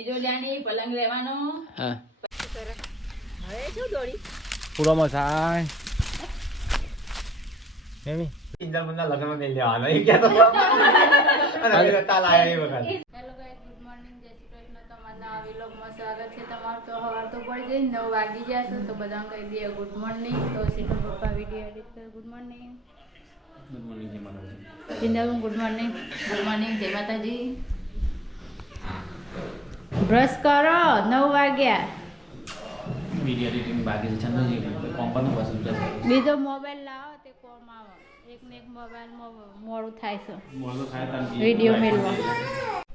તિજોરિયાની પલંગ લેવાનો. હા હવે શું દોડી પૂરો મસાય એમી ઇન્જર બંદા લગન में લેવાનો એ કહેતો હતો અને હવે રટા લાયા એ વખત. હેલો ગાઈસ, ગુડ મોર્નિંગ, જય શ્રી કૃષ્ણ. તમારા નવા વ્લોગમાં સ્વાગત છે તમારું. તો સવાર તો પડી ગઈ, 9 વાગી ગયા છે. તો બધાને કહી દઈએ ગુડ મોર્નિંગ. તો સીટુ પપ્પા વિડીયો એડિટ કરે. Good morning. ગુડ મોર્નિંગ જય માતાજી. જિંદાબુ ગુડ મોર્નિંગ. ગુડ મોર્નિંગ, જય માતાજી. બ્રશ કરો, 9 વાગ્યા. વિડિયો એડિટિંગ બાકી છે ચંદજી કંપની પસંદ છે. બીજો મોબાઈલ લાવો તે કોમ આવે. એક ને એક મોબાઈલમાં મોડું થાય છે મોડો થાય તાન વિડીયો મેળવા.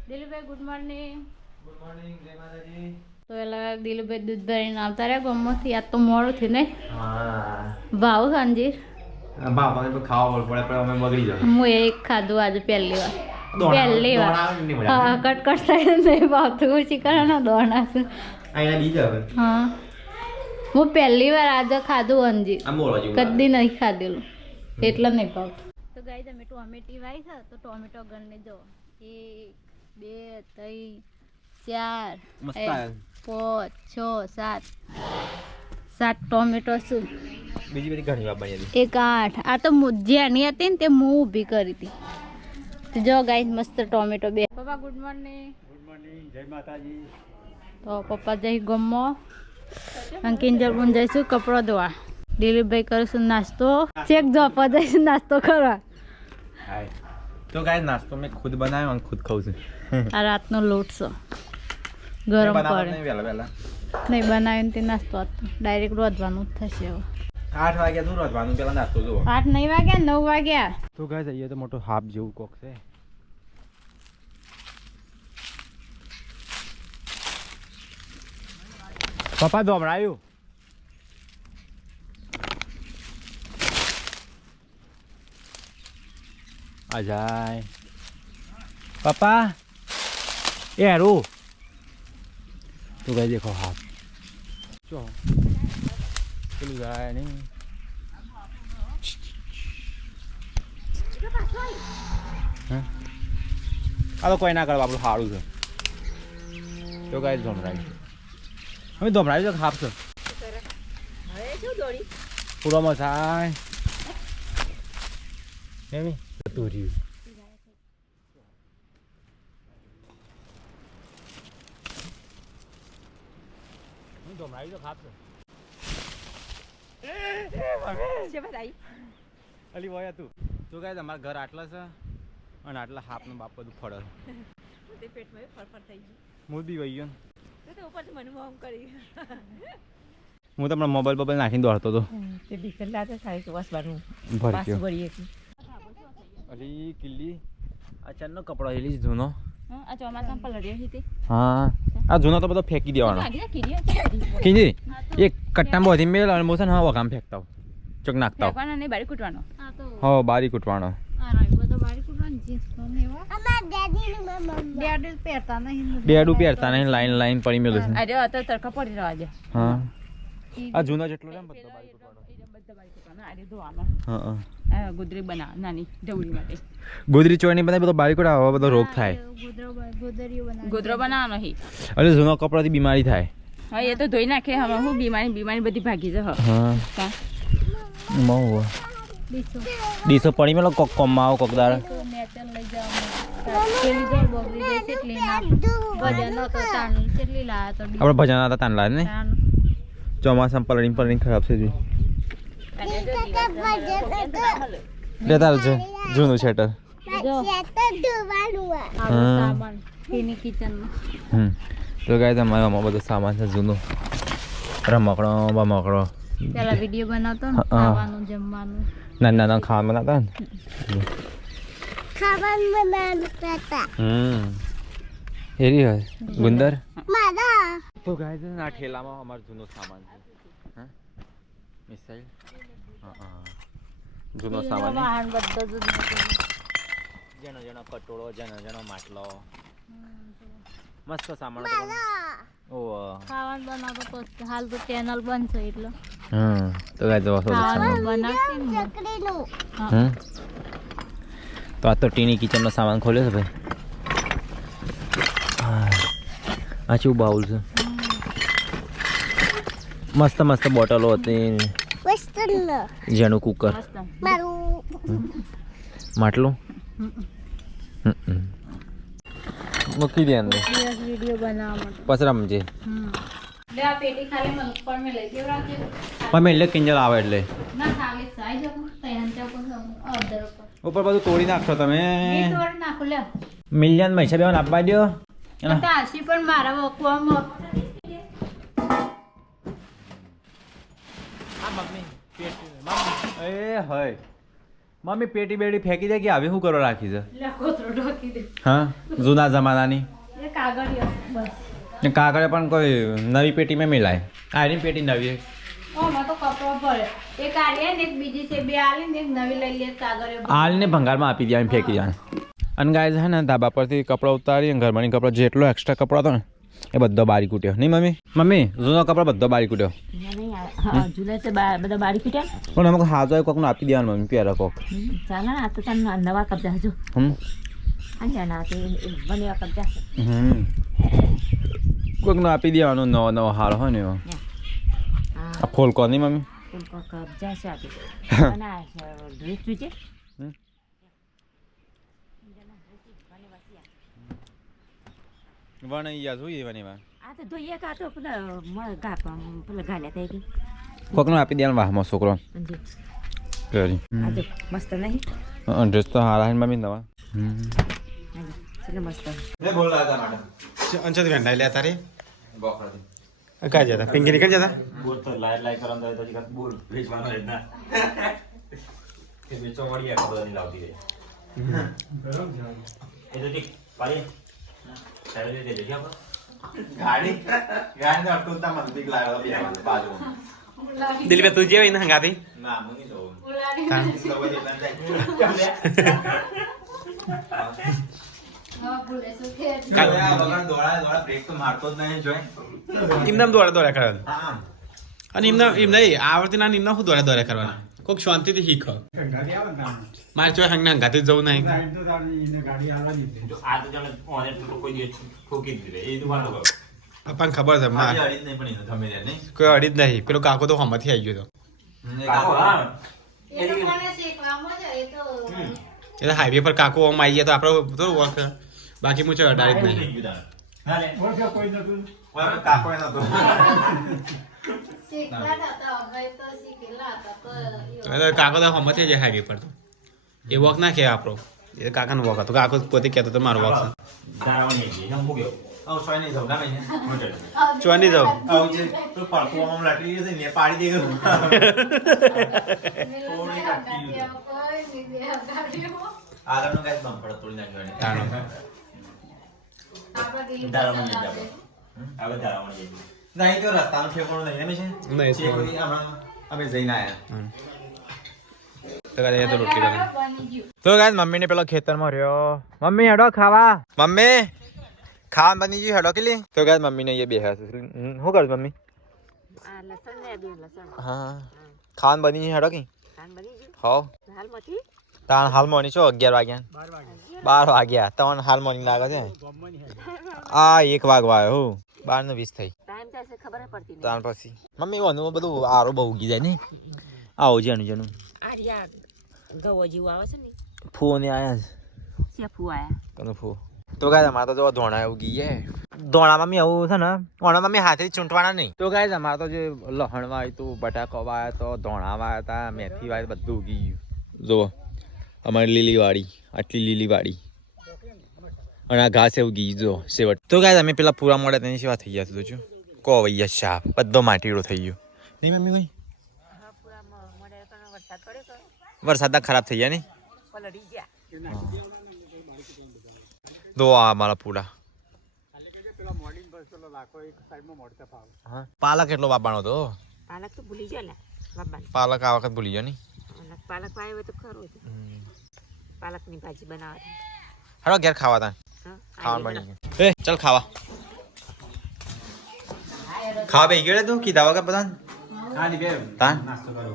દિલીપભાઈ ગુડ મોર્નિંગ. ગુડ મોર્નિંગ જય માતાજી. તો એલા દિલીપભાઈ દૂધ ભરીને આવતા રહ્યા ગમમાંથી. આજ તો મોડું થયું નહીં હા ભાવ અંજીર. બાપાને તો ખાવા પડે પણ અમે બગડી જાય. હું એક ખાધું આજે પહેલી વાર. પહેલી વાર નહીં મજા હા કટકટ થાય નહીં ભાવતું ઓછી કરે ને દોણા છે. અહીંયા દીજે હવે હા હું પહેલી વાર આજે ખાધું અંજીર. આમ બોલવા જેવું કદી નહીં ખાધેલું એટલે નહીં ભાવતું. તો ગાઈસ અમે ટોમેટી વાવી છે તો ટોમેટો ગણને જો 1 2 3 મસ્ત 4 5 6 7 7 ટોમેટો છે. બીજી બધી ઘણી વાર બની હતી. એક 8 આ તો જેની હતી ને તે હું ઊભી કરી હતી. તો જો ગાઈસ મસ્ત ટોમેટો બે. પપ્પા ગુડ મોર્નિંગ. ગુડ મોર્નિંગ જય માતાજી. તો પપ્પા જઈ ગમો અંકિંજલ પણ જઈશું કપડો ધોવા. દિલીપભાઈ કરીશું નાસ્તો. ચેક જો પપ્પા જઈશું નાસ્તો કરવા. હાય તો ગાઈસ નાસ્તો મેં ખુદ બનાવ્યો અને ખુદ ખાઉં છું. આ રાતનો લોટ છે ગરમ બનાવવાનું પડે નહીં વહેલા વહેલા. નહીં બનાવીને તે નાસ્તો હતો ડાયરેક્ટ રોધવાનું જ થશે હવે. 8 વાગ્યા દૂર વધવાનું પેલા નાસ્તો જુઓ. 8 નહીં વાગ્યા 9 વાગ્યા. તો ગાઈસ અહીંયા તો મોટો હાફ જેવું કોક છે. પપ્પા દોમરાયું અજાય पापा ये रू तो गाइस देखो हाथ चो चली गया नहीं आ तो कोई ना करो आपको हारू से तो गाइस धोमराई हमें धोमराई तो हाफ से पूरा मसाय एमी तो रियो ધોમરાઈ તો ખાપ છે ભાઈ અલી વયા તું તો ગાય તમારા ઘર આટલા છે અને આટલા હાપનો બાપ બધું ફળે તે પેટમાં ફરફર થઈ ગયું. હું બી વઈ ગયો તો ઉપરથી મને મોમ કરી. હું તમને મોબાઈલ બબાઈલ નાખીને દોડતો હતો તે દીકરા લાતે સાઈસ વાસવાનું ભરી ગયો ભરીએ અલી કિલ્લી આ ચન્નો કપડો હેલી જૂનો આ ચોમાસામાં પલળ્યો હતી. હા આ જૂનો તો બધો ફેંકી દેવાનો લાગી ના કીધી કીધી એક કટ્ટામાં બધી મેલ અને મોસન હા વગામ ફેંકતા ચોક નાખતા ફેંકવાનો નહીં બારી કૂટવાનો. આ તો હો બારી કૂટવાનો આ રાઈ બધો બારી કૂટવાનો જીન્સ નો નેવા. અમાર ડેડી પહેરતા નહીં. બેડું પહેરતા નહીં લાઈન લાઈન પડી મેલું છે અરે આ તો તડકા પડી રહ્યા છે. હા આ જૂનો જેટલો છે ને બધો બારી કૂટવાનો બધા બારી કૂટવાનો. આ ધોવાનો. હા આ ગુદરી બના નાની ઢવળી માટે. ગોદરી ચોયની બધા બધો બારી કૂટ આવા બધો રોગ થાય ગોદરો બનાવવાનો હી. અરે જૂનો કપડાથી બીમારી થાય હા એ તો ધોઈ નાખે. હવે હું બીમારી બધી ભાગી જ હા મો ડીસો પડી મેલો કોક કોમમાં આવો કોકદાર આપણે ભજન હતા તાનલા ને ચોમાસામાં પલળી ખરાબ છે જી લેતા આવજો જૂનું શેટર તો ગાય તમારે આમાં બધો સામાન છે જૂનો રમકડો બમકડો પેલા વિડીયો બનાવતો ને ખાવાનું જમવાનું નાના નાના ખાવાનું બનાવતા ને હેરી હોય ગુંદર તો ગાય છે આ ઠેલામાં અમારો જૂનો સામાન છે હા મિસાઈલ હા જૂનો સામાન જેનો જેનો કટોળો જેનો જેનો માટલો મસ્ત સામાન ઓ ખાવાનું બનાવતો તો હાલ તો ચેનલ બંધ છે એટલે તો ગાય તો તો આ તો ટીની કિચનનો સામાન ખોલ્યો છે ભાઈ આ શું બાઉલ છે મસ્ત મસ્ત બોટલો હતી જેનું કુકર માટલું મૂકી દે અંદર વિડિયો બનાવવા માટે પછી રમજે લે આ પેટી ખાલી મને ઉપર મે લઈ દેવરાજે પણ એટલે કિંજલ આવે એટલે ના ખાલી સાઈ જો તૈયાર ત્યાં કોણ ઓર્ડર ઉપર બધું તોડી નાખશો તમે મી તોડ નાખો લે મિલિયન પૈસા બેન આપવા દો તાસી પણ મારા વકવામાં એ હોય મમ્મી પેટી બેટી ફેંકી દે કે આવી શું કરો રાખી છે લે કોતરો ઢોકી દે હા જૂના જમાનાની એ કાગળિયો બસ કાગળે પણ કોઈ નવી પેટીમાં મિલાય આની પેટી નવી ઓમાં તો કપડો ભરે એક આલી ને એક બીજી છે બે આલી ને એક નવી લઈ લે કાગળિયો આલને ભંગારમાં આપી દે ફેંકી દે અને ગાય છે ને ધાબા પરથી કપડો ઉતારી ઘરમાં કપડો જેટલો એક્સ્ટ્રા કપડો હતો ને એ બધો બારી કૂટ્યો નહીં મમ્મી જૂનો કપડો બધો બારી કૂટ્યો બધા બારી કૂટ્યા પણ અમુક હાજો કોકનું આપી દેવાનું મમ્મી પહેલા કોક ચાલે ને આ તો તને નવા કબજા હજુ ના તે બનેવા કબજા કોકનું આપી દેવાનું નવો નવો હાલ હોય ને એવો આ ફોલકો નહીં મમ્મી કબજા છે આપી ડ્રેસ જોઈજે વણૈયા જોઈએ વનેવા આ તો ધોઈએ કા તો પેલા ગાલ્યા થઈ ગઈ કોકનું આપી દેવાનું વાહમાં છોકરો કરી આ તો મસ્ત નહીં ડ્રેસ તો હારા હે મમ્મી નવા ચલો મસ્ત લે બોલ લાતા મેડમ અંચત વેંડાઈ લે તારે બોખરાથી काय जाता पिंगी निकल जाता બોલ તો લાઈટ કરવાનો તો જીગત બોલ વેચવાનો જ ના કે વેચો વળી આ ખબર નહીં લાવતી ગઈ એ તો ઠીક પાડી સાહેબ દે દે જાવ ગાડી તો અટકુતા મને બીક લાગ્યો બે બાજુ दिल पे तुझे इन हंगाती ના મુની તો ઉલાડી સવારે પ્લાન જાય હા ભૂલે શું કે દોડા બ્રેક તો મારતો જ નહીં જોઈ इमनाम दौड़ा दौड़ा कर હા અને ઇમના આવડતી ના નિમના હું દોડા દોડા કરવાના કોક શાંતિથી શીખ મારે જો હંગ હંગાતી જવું નહીં જો આ તો જણે ઓને તો કોઈ દિવસ ઠોકી દીધે એ તો વાળો ગયો આપણને ખબર છે માર અડી જ નહીં પણ એને ગમે ત્યાં નહીં કોઈ અડી જ નહીં પેલો કાકો તો હમથી આવી ગયો હા એ તો મને શીખવામાં છે એ તો તો એ હાઈવે પર કાકો આમ આવી ગયા તો આપણે થોડું વર્ક બાકી મું છે અડાડી જ નહીં ના લે કોઈ કાકો એનો તો શીખવા હતા હવે તો શીખેલા હતા તો તો કાકો તો હમથી જ હાઈવે પર તો એ વોક ના કે આપણો એ કાકાનો વોક હતો કાકો પોતે કહેતો તો મારો વોક છે દારાવણી ગઈ હમ ગયો આવ સોય નહીં જાવ ગમે ને ચોની જાઉં આવ જે તો પડકો આમ લાટી છે ને પાડી દે ગયો થોડી કાઢી કોઈ નહીં ગાડીઓ આગળનો ગાય બમ પડ તોડી નાખ્યો તાણો આપણે દારાવણી જાવ હવે દારાવણી ગઈ નહીં તો રસ્તાનું ઠેકાણું નહીં એમ છે નહીં, છે કોઈ હમણાં અમે જઈને આયા તો કાલે તો રોટલી બની બની ગયું તો ગાય મમ્મી ને પેલો ખેતરમાં રહ્યો મમ્મી હેડો ખાવા મમ્મી ખાવા બની ગયું હેડો કે લે તો ગાય મમ્મી ને એ બેહ્યા છે શું કરું મમ્મી આ લસણ ને બે લસણ હા ખાવાનું બની ગયું હેડો કે ખાન બની ગયું હો હાલ મથી તાન હાલ મોર્નિંગ છો 11 વાગ્યા 12 વાગ્યા તમને હાલ મોર્નિંગ લાગે છે આ 1 વાગવા આવ્યો હું 12:20 થઈ ટાઈમ થશે ખબર પડતી નહીં તાન પછી મમ્મી ઓનું બધું આરો બહુ ઉગી જાય ને આવો જેનું જેનું આ રિયા ગવો જેવું આવે છે ને ફૂ ને આયા છે ફૂ આયા કનો ફૂ તો ગાય અમારે તો જો ધોણા ઉગી જાય ધોણામાં મેં આવું છે ને ધોણામાં મેં હાથેથી ચૂંટવાના નહીં તો ગાય અમારે તો જે લહણ વાય તો બટાકો વાય તો ધોણા વાયા હતા મેથી વાય બધું ઉગી ગયું જુઓ અમારી લીલી વાડી આટલી લીલી વાડી અને આ ઘાસ એવું ઉગી જો સેવટ તો ગાય અમે પેલા પૂરા મળે તેની સેવા થઈ ગયા તો જો કોવૈયા શાપ બધો માટીડો થઈ ગયો નહીં મમ્મી ભાઈ હા પૂરા મોડે પણ વરસાદ પડ્યો તો વરસાદના ખરાબ થઈ ગયા ને પલળી ગયા દો આ મારા પૂરા પાલક એટલો વાપવાનો હતો પાલક તો ભૂલી ગયા ને બાબાને પાલક આ વખત ભૂલી ગયો ને પાલક પાયો હોય તો ખરું હતું પાલકની ભાજી બનાવવા હાલો ઘેર ખાવા તા ખાવાનું બની ગયું એ ચાલ ખાવા ખાવા બેસી ગયો તું કીધા વગર બધા હા ની બે તા નાસ્તો કરો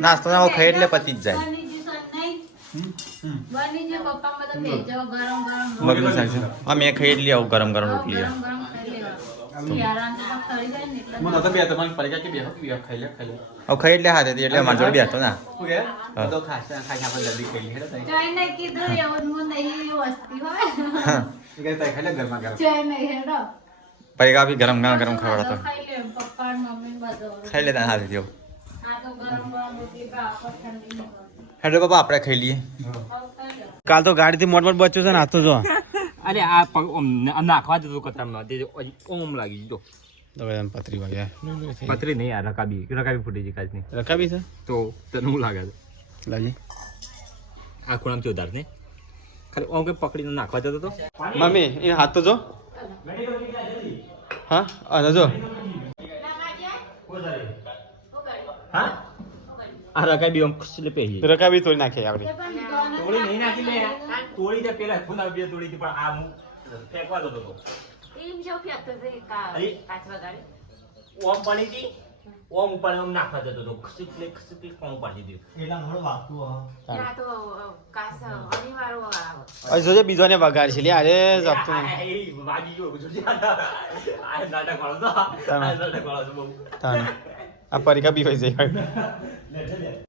નાસ્તો ના ખાઈ એટલે પતી જ જાય બની ગયું સર નહીં બની જે પપ્પા બધા ભેજો ગરમ ગરમ મગનું શાક છે હા મેં ખાઈ એટલી આવું ગરમ ગરમ રોટલી ગરમ ગરમ ખાઈ લેવા શિયાળામાં તો ખરી જાય ને એટલે મને તો બે તમારે પડી કે બે ખાઈ લે હવે ખાઈ એટલે હાથે એટલે મારી જોડે બેસતો ના હું કે તો ખાસ આપણે જલ્દી ખાઈ લે તઈ ચાય નહીં કીધું એવું જ હું નહીં વસ્તી હોય કે તઈ ખાઈ લે ગરમા ગરમ ચાય નહીં હેડો પૈકા બી ગરમ ગરમ ખવડાવતો ખાઈ લે પપ્પા ને મમ્મી બધું ખાઈ લેતા હાથે જેવું આ તો ગરમ ગરમ રોટલી પર આખો ઠંડી નહીં હોતી. હેડો બાપા આપણે ખાઈ લઈએ હવે ખાઈ લો. કાલ તો ગાડીથી મોટ મોટ બચ્યો છે ને આ તો જો અરે આ પગ નાખવા જતો કચરામાં તે ઓમ લાગી ગયો તો એમ પતરી વાગ્યા પતરી નહીં આ રકાબી ફૂટી ગઈ કાચની રકાબી છે તો તને શું લાગે છે લાગી આ ખૂણામાં ચોધાર ને ખાલી ઓમ કે પકડીને નાખવા જતો તો મમ્મી એ હાથ તો જો હા અને જો હા આ રકાબી ઓમ ખુશલે પહેરી રકાબી તોડી નાખી આપડી તોડી નહીં નાખી લે તોડી દે પેલા ખૂણા બે તોડી હતી પણ આ હું ફેંકવા જતો હતો એમ જેવું ફેંકતો હતો એ કાચ વગાડે. ઓમ પડી હતી ઓમ ઉપર ઓમ નાખવા જતો હતો ખુશલે ઓમ પાડી દીધું ત્યાં તો કાચ અનિવાર્ય આવે. હવે જોજે બીજોને વગાડ છે લે અરે જપતું વાગી ગયો આ નાટક વાળો તો આ નાટક વાળો બહુ આ પરીકા બી હોય જાય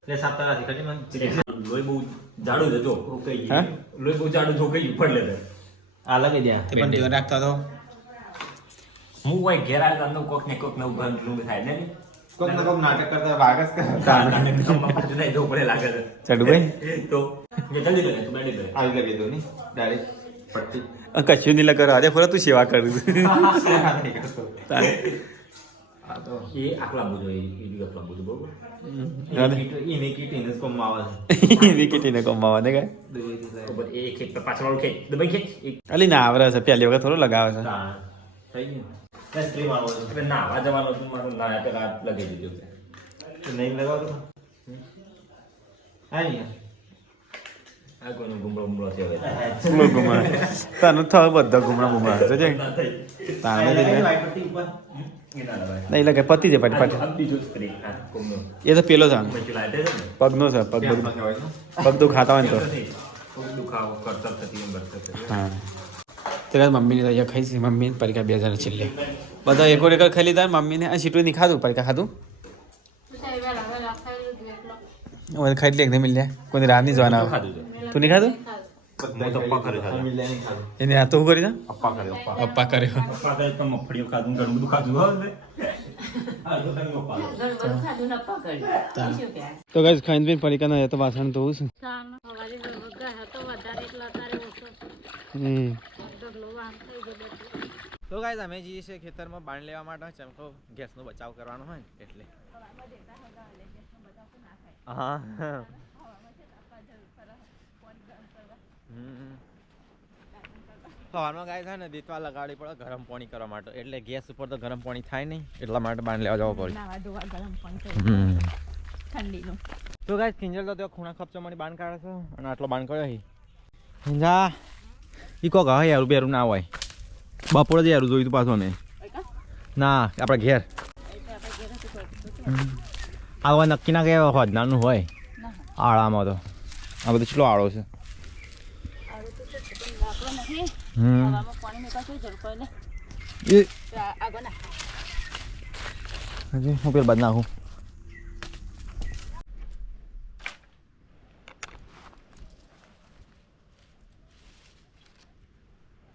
લે સાપતા નથી કરી મને લોહી બહુ જાડું છે જો કઈ લોહી બહુ જાડું જો કઈ ઉપર લે આ લગાઈ દે તે પણ ધ્યાન રાખતો હતો હું કોઈ ઘેર આવ્યો તો કોક ને કોક નવું ઘર થાય ને કોક ના કોક નાટક કરતા વાગસ નહીં તો પડે લાગે છે ચડુ ભાઈ તો જલ્દી લે તું બેડી લે આવી લગી દો ની ડાયરેક્ટ પટ્ટી કશું નહીં લગર અરે ફોરા તું સેવા કરું એ આકલા બધું એ બી આકલા બધું બરોબર એને કીટીને કોમમાં આવે વિકેટીને કમાવા ને કાંઈ છે એ ખેત પાછળ વાળું ખેત દબાઈ ખેત અલી ના આવરે છે પહેલી વખત થોડું લગાવે છે થઈ ગયું ના આવા જવાનો હતું મારું ના પેલા લગાવી દીધું નહીં લગાવતો હા આ કોઈનો ગુમડો ગુમડો છે હવે ગુમડો ગુમડા તને થયો બધા ગુમડા ગુમડા જોજે તાને નહીં લગે પતી જાય પાટી પાટી બીજો સ્પ્રે આ ગુમડો એ તો પેલો છે પછી લાઈટે છે ને પગનો છે પગ પગ દુખ ખાતા હોય ને તો દુખાવો કરતા થતી એમ બરકત હા તેરા મમ્મીને તો અહીંયા ખાઈ છે મમ્મીને પરીકા 2000 છેલ્લે બધા એકો એકો ખાઈ લીધા મમ્મીને આ સીટું નહીં ખાધું પરીકા ખાધું તું ચાય વેલા વેલા ખાઈ લીધું એટલો હવે ખાઈ લે એકદમ મિલ જાય કોઈ રાત નહીં જોવાના ખાધું છે તું નહીં ખાધું હું તો અપ્પા કરે ખાધું એને આ તો શું કરી દે અપ્પા કરે અપ્પા કર્યો અપ્પા કરે તો મફળીઓ ખાધું ઘણું બધું ખાધું હો ને આ તો તંગ અપ્પા ગણપત ખાધું ન પકડ્યું શું કે તો ગાઈસ ખાઈને પીને પરીકા ના તો વાસણ ધોવું છું ચાલો હવારે વગા હતો વધારે એટલો તારે ઓછો ડગલો વાન થઈ ગયો બધું તો ગાઈસ અમે જઈએ છીએ ખેતરમાં બાણ લેવા માટે ચમકો ગેસનો બચાવ કરવાનો હોય ને એટલે હા સવારમાં ગાય થાય ને દીતવા લગાડી પડે ગરમ પાણી કરવા માટે એટલે ગેસ ઉપર તો ગરમ પાણી થાય નહીં એટલા માટે બાણ લેવા જવું પડે નાવા ધોવા ગરમ પાણી કરી ઠંડીનું. તો ગાય કિંજલ તો ત્યાં ખૂણા ખપચામાં બાણ કાઢે છે અને આટલો બાણ કર્યો હિંજા ઈ કોક હા યાર બેરું ના હોય બપોરે જ યાર જોયું તું પાછું અમે ના આપણા ઘેર આ હોય નક્કી ના કે હોદનાનું હોય આળામાં તો આ બધું કેટલો આળો છે હું પેલું બદ નાખું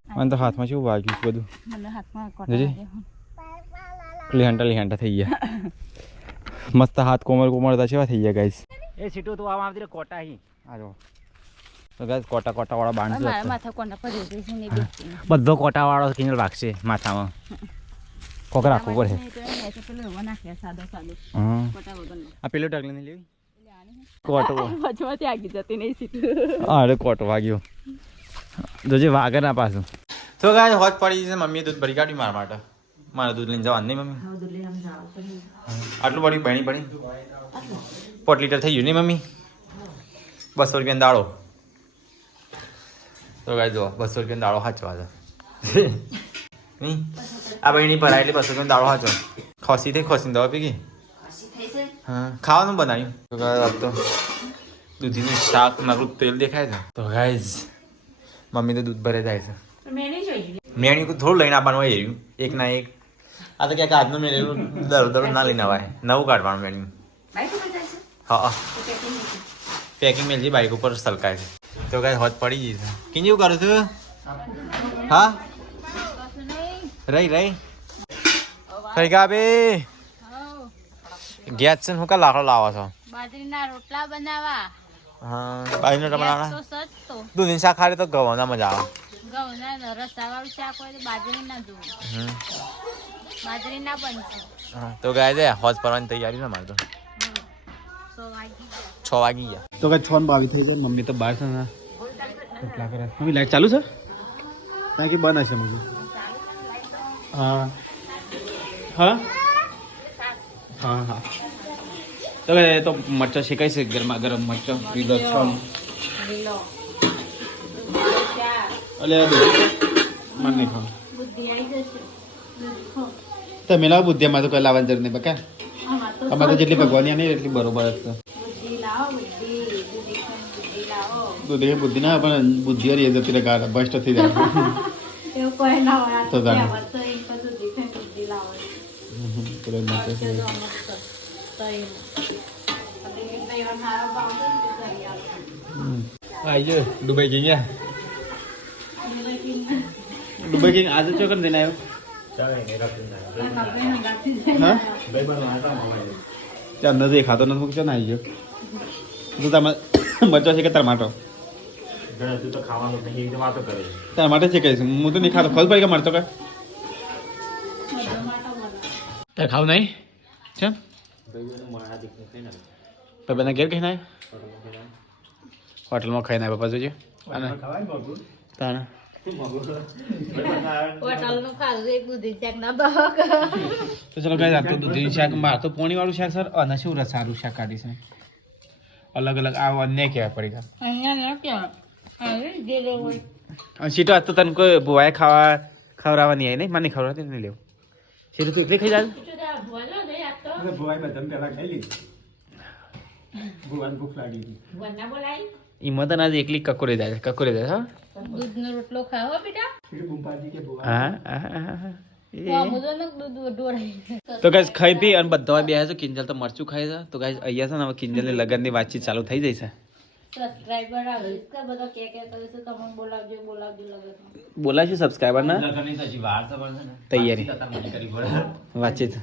મને તો હાથમાં શું વાગ્યું છે બધું મને હાથમાં જોજે લીહાંટા થઈ ગયા મસ્ત હાથ કોમર હતા કેવા થઈ ગયા ગાઈસ એ સીટો તો આવા આવતી કોટા અહીં આ જો તો ગાઈસ કોટા વાળા બાંધ છે માથા કોના પર છે ને બધો કોટા વાળો કિંજલ રાખશે માથામાં કોક રાખવું પડે પેલું એવો નાખ્યા સાદો સાદો હા કોટા વગરનો. આ પેલો ઢગલી નહીં લેવી કોટો વચમાંથી આગી જતી નહીં સીટ. અરે કોટો વાગ્યો જોજે વાગે ના પાછું તો ગાય હોત પડી છે મમ્મીએ દૂધ ભરી કાઢ્યું મારા માટે મારે દૂધ લઈને જવાનું નહીં મમ્મી હવે દુલ્હન આમ જાવ તો આટલું પડ્યું બની પડી 5 લીટર થઈ ગયું નહીં મમ્મી 200 રૂપિયાનો દાળો તો ગાય જો 200 રૂપિયાનો દાળો સાચવા છે નહીં આ બહેની ભરાય એટલે 200 રૂપિયાનો દાળો સાચો ખોસીને દવા પી ગઈ હા ખાવાનું બનાવ્યું તો ગાય આપ તો દૂધીનું શાક નરું તેલ દેખાય છે તો ગાઈઝ મમ્મી તો દૂધ ભરે જાય છે મેણી થોડું લઈને આવવાનું હોય એર્યું એક ના એક આ તો ક્યાંક આજનું મેળેલું દરરોજ ના લઈને આવાય નવું કાઢવાનું મેણી હા પેકિંગ મેળજી બાઇક ઉપર સલકાય છે તો ગાઈઝ હોત પડી ગઈ છે કેમ જેવું કરું છું હા રહી થઈ ગયા બે ગેસ છે હું કા લાકડો લાવો છો બાજરીના રોટલા બનાવવા હા બાજરીનો ટમાટા તો સસ્તો દૂધની શાક ખાલી તો ગવાના મજા આવે ઘઉંના રસાવાળું શાક હોય તો બાજરીના દૂધ બાજરીના બનશે હા તો ગાય છે હોજ પરવાની તૈયારી ને મારે તો 6 વાગી ગયા તો કઈ 6:22 થઈ જાય મમ્મી તો બહાર છે ને રોટલા કરે મમ્મી લાઈટ ચાલુ છે ત્યાં કે બંધ હશે મમ્મી હા હા હા હા તો તો મરચાં શેકાય છે ગરમા ગરમ મરચાં લીલો છમ અલે મને નહીં ખાવ તમે લાવો બુદ્ધિમાં તો કઈ લાવવાની જરૂર નહીં બકા અમારે તો જેટલી ભગવાની નહીં એટલી બરોબર જ છે દૂધી બુદ્ધિ ના પણ બુદ્ધિ વાળી એ જતી રહે ગાડા બસ્ટ થઈ જાય તો જાણે આજો દુબઈ જઈ ગયા દુબઈ જઈને આજે ચોકન જઈને આવ્યો હા ત્યાં નથી ખાતો નથી મૂકશો ને આવી ગયો તો તમે મરચો છે કે ટમાટો તાર માટે છે કહીશ હું તો નહીં ખાતો ખબર પડી કે મરચો કે તાર ખાવ નહીં છે તો બેના ઘેર કહીને આવ્યો હોટલમાં ખાઈને આવ્યો પાછું છે તાને હોટલનું ખાધું એક દૂધી શાક ના ભાવ તો ચલો ગાઈસ આ તો દૂધીનું શાક માર તો પોણી વાળું શાક સર અને શું સારું શાક કાઢી છે અલગ અલગ આ અન્ય કહેવાય પડી ગયા અહીંયા ને કેવા જે લેવું હોય સીટો આજ તો તને કોઈ ભુવાએ ખવડાવવાની આવી નહીં મને ખવડાવતી નહીં લેવું સીટો તું એકલી ખાઈ જાય ઈમાં તને આજે એકલી કકોરે જાય હા દૂધનો રોટલો ખાવો બેટા હા દૂધ ઢોળાય તો ગાઈસ ખાઈ પી અને બધા બે છે કિંજલ તો મરચું ખાય છે તો ગાઈસ અહીંયા છે ને હવે કિંજલની લગનની વાતચીત ચાલુ થઈ જાય છે સબસ્ક્રાઇબર આવે इसका બધા કે કરે છે તમને બોલાવજો લગન બોલાય છે સબસ્ક્રાઇબર ના તૈયારી વાતચીત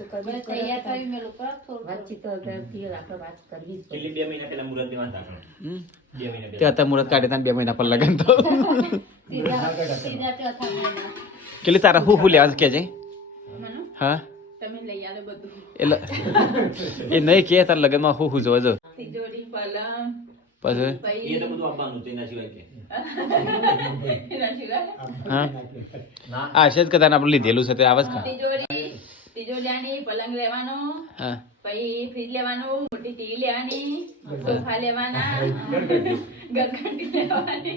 તૈયાર કરી મેલું પર વાતચીત તો અગરથી આપણે વાત કરવી જ પડે. પેલી 2 મહિના પહેલા મુરત દેવા હતા 2 મહિના તે અત્યારે મુહૂર્ત કાઢે ત્યાં 2 મહિના પર લગન તો સીધા ચોથા મહિના કેટલી તારા હું લેવા કે છે હા તમે લઈ આલો બધું એટલે એ નહીં કે તારા લગનમાં હું જોવા જો તિજોરી પલંગ પછી એ તો બધું આપવાનું છે એના સિવાય કે હા આ છે જ કદાચ આપણે લીધેલું છે તે આવાજ ખા તિજોરી પલંગ લેવાનો હા પછી ફ્રીજ લેવાનું મોટી ટીવી લેવાની સોફા લેવાના ઘરઘંટી લેવાની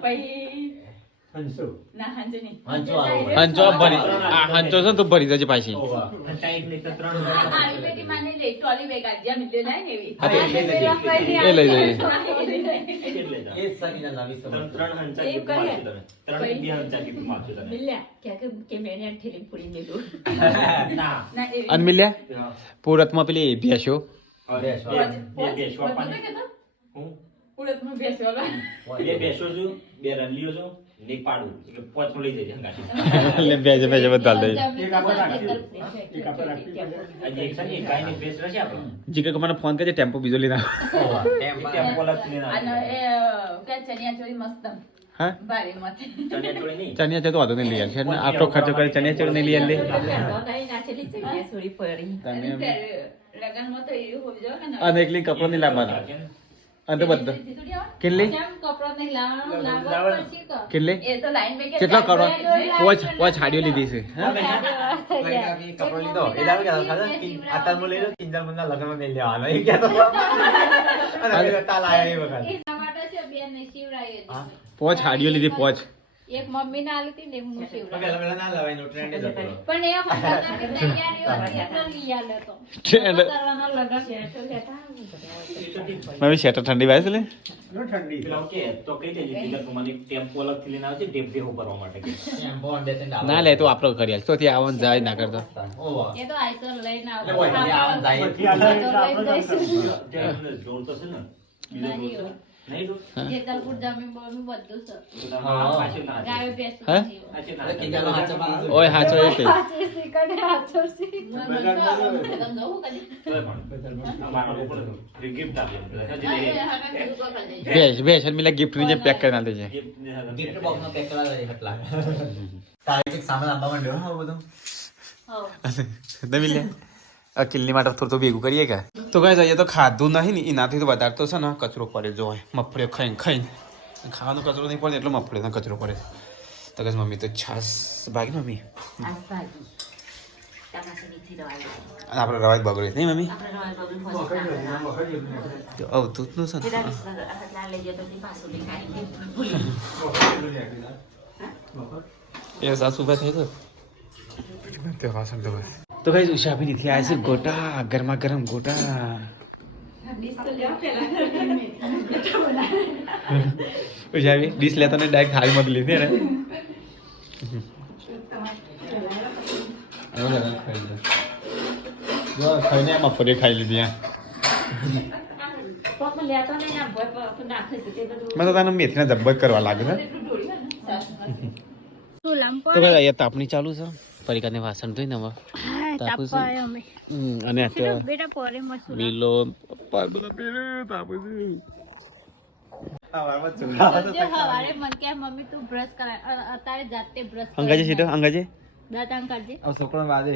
પછી ના હાંજો નહીં હંચો ભરી આ હંચો છે ને તો ભરી જજે પાછી આવી બેટી માને લે ટોલી બેગ આ જ્યાં મિલે ના એવી હા, એ લઈ જઈએ એ સગીના લાવી ત્રણ હંચા કે મારજો તમે ત્રણ બે હંચા કે મારજો તમે મિલ્યા કે મેને ઠેલી પૂરી મેલું ના ના એવી અન મિલ્યા પુરતમાં પેલી ભેંસો બે બેસો આપવાની હું ઉડદનું બેસવા બે બેસો છું બે રંલીઓ છું ને એક પાડું એટલે પોચમાં લઈ જજે હંગાથી એટલે ભેંસો બધા લઈ આજે એક છે ને ગાય ની ભેંસ રહેશે આપણે જીકે મને ફોન કરજે ટેમ્પો બીજો લઈને આવો. ટેમ્પો લઈને અને એ કે ચણિયા ચોળી મસ્ત હા ભારે મત ચણિયા ચોળી નહીં ચણિયા છે તો વાંધો નહીં લઈ આવશે ને આટલો ખર્ચો કરી ચણિયા ચોળી નહીં લઈ આવે નાચેલી છે સોરી પડી લગનમાં તો એવું હોવી જોઈએ ને અને એકલી કપડો નહીં લાવવાનો અને બધો કેટલી કેમ કપડા નહીં લાવવાનું લાવવા પછી કો કેટલી એ તો લાઈન બે કેટલો કરો પોચ હાડીઓ લીધી છે હા કપડો લીધો એ દાવે કે આતામાં લઈ લો કિંજલ મુન્ના લગનમાં નહીં લેવાનો એ કહેતો અને તાલ આયા એ વખત એ ટમાટર છે બે ને શિવરાય પોચ હાડીઓ લીધી પોચ એક મમ્મી ના આલી હતી ને એક હું શિવરાજ. પેલા ના લવાય નો ટ્રેન્ડ જ હતો પણ એ વખત તૈયારીઓ હતી એટલે લઈ આલ્યો તો. ટ્રેન્ડ. કરવાના લગન. મમ્મી શેટર ઠંડી વાય છે લે પેલા કે તો કઈ દે તિલક મને ટેમ્પો અલગથી લઈને આવજે ટેપ ભેગું કરવા માટે કે એમ બોન્ડ દેતે ના લે તો આપણો કરી આલ તો ત્યાં આવન જાય ના કરતો ઓવા એ તો આઈસર લઈને આવતો. એટલે કોઈ આવા જાય ત્યાં જોર તો છે ને બીજો નહીં જોર હોય. છે નહીં જોર જેતલપુર જમીન બમીન બધું છે. હા પાછળ ના ગાયો ભેંસ હે? નથી હોય. પાછળ અરે ના કિંગાનો હાથ ચપાતો ઓય હાચો એ કે હાચે શીખડે હાચો શીખ. ગિફ્ટ આપી બેસ મિલા ગિફ્ટ ની જે પેક કરી ના દેજે ગિફ્ટ બોક્સ માં પેક કરવા દે હટલા તારે કે સામાન આપવા માંડ્યો હા બધું હો. નવી લે અકિલની માટે થોડું તો ભેગું કરીએ કે તો કઈ જઈએ તો ખાધું નહીં ને એનાથી તો વધારે તો છે ને કચરો પડે જો હોય મફળીઓ ખાઈને ખાઈને ખાવાનો કચરો નહીં પડે એટલો મફળીનો કચરો પડે તો કઈ મમ્મી તો છાસ ભાગી મમ્મી આજ ભાજી ચકાસણીથી રવાય અને આપણે રવાજ બગડે નહીં મમ્મી આપણે રવાય બબી ફોસી તો અવતું જ નું છે પેલા આટલા લઈ જતો તે પાછું લઈ કાઢી ભૂલી એ સાસ ઉભા થઈ તો વાસણ તો બસ તો કઈ ઉષા ભી નથી આયા છે ગોટા ગરમા ગરમ ગોટા ઉષા ભી ડીશ લેતા ને ડાયરેક્ટ થાળી માં લીધી ને જો ખાઈને એમાં ફરી ખાઈ લીધી પગ લેતો નહીં ના ભય પર નાખે છે તે બધું મેં તો તને મેથીના જબ્બર કરવા લાગે છે ચૂલામાં તો કઈ અહીંયા તાપણી ચાલુ છે પરિકાને વાસણ ધોઈને હવે તાપું છે. તાપવા અમે. અને અત્યારે બેટા પોરે મસૂર. મિલો બધા પેરે તાપું છે જે હવારે મને કે મમ્મી તું બ્રશ કરાય અત્યારે જાતે બ્રશ અંગાજે સીધો અંગાજે દાંત આમ કાઢજે. આ છોકરો વાદે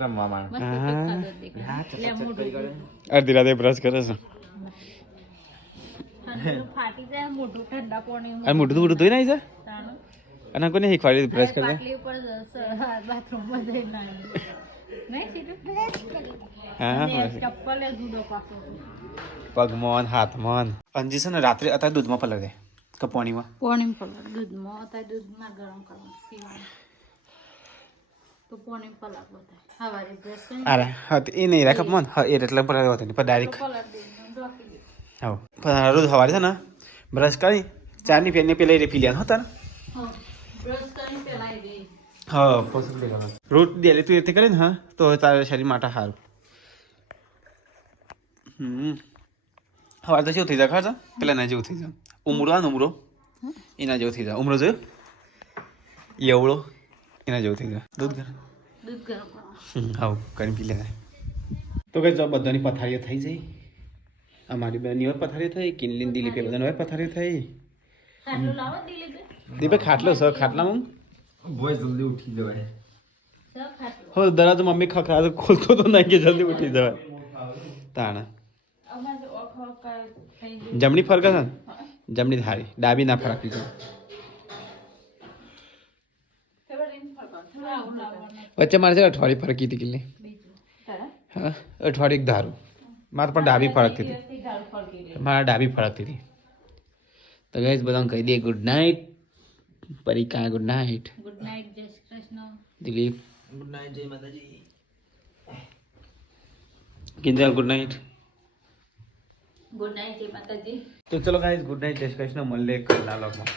રમવા માંડ મસ્ત કેક ખાધો દેખાય. લે મોઢું. અડધી રાતે બ્રશ કરે છે ઠંડુ ફાટી જાય મોઢું ઠંડા પાણી અને મોઢું મોઢું ધોઈ નાખી છે તાનું. અને કોને શીખવાડી બ્રશ કરે પાટલી ઉપર બાથરૂમમાં જઈને નાહી. નહીં સીધું બ્રશ કરી. હા અને હા ચપ્પલે જુદો પાછો. પગમોન હાથમોન અંજી છે ને રાત્રે અત્યારે દૂધમાં પલર દે કે પાણીમાં પાણી પલાળ દૂધમાં અત્યારે દૂધમાં ગરમ કરવાનું પીવાનું તો પાણી પલાળ બધા હવારે બ્રશ કરી અરે હા તો એ નહીં રાખે મન હા એ એટલે પલર હોતો નહીં પણ ડાયરેક્ટ પલાળ દેવાનું ઢોકી દે. હા પણ રોજ સવારે છે ને બ્રશ કરી ચારની પેનને પેલા એ પી લેવાનું હતા ને હા બ્રશ કરીને પેલાઈ દે. હા પોસિબલ લેવાનું રોજ ડેલી તું એથી કરે ને હા તો તારા શરીર માટે સારું સવારે તો કેવું થઈ જાય ખબર છે પેલા ના જેવું થઈ જાય ઉમરો આ ને ઉમરો એના જેવું થઈ જાય ઉમરો જોયો એવડો એના જેવું થઈ જાય દૂધ ગરમ દૂધ ગરમ કરવાનું. હા કરીને પી લેવાય તો કઈ જો બધાની પથારીઓ થઈ જાય અમારી બેની હોય પથારી થઈ કિનલીન દિલીપે બધાની હોય પથારી થઈ ખાટલું લાવો દિલીપે. દીપે ખાટલો સર ખાટલામાં બોય જલ્દી ઉઠી જવાય સર ખાટલું. હો દરવાજો મમ્મી ખખડા ખોલતો તો નહીં કે જલ્દી ઉઠી જવાય તાણા અમારે તો ઓખો કાંઈ થઈ ગયું. જમણી ફરક છે ને જમણી થાળી ડાબી ના ફરકતી છે ખબર નહીં ફરવાનું. આવું લાવવાનું. વચ્ચે મારે છે અઠવાડિયે ફરકી હતી કિલ્લી બીજું. હા અઠવાડિયે એક ધારું મારે પણ ડાબી ફરકતી હતી દિવસથી ગાળ ફરકી રહી. મારા ડાબી ફરકતી હતી તો ગઈશ બધાને કહી દે good night Parika good night good night જય શ્રી કૃષ્ણ. દિલીપ ગુડ નાઇટ જય માતાજી Kinjal good night good night માતાજી તો ચલો ગાઈસ ગુડ નાઇટ જય શ્રી કૃષ્ણ મળીએ કલના લોગમાં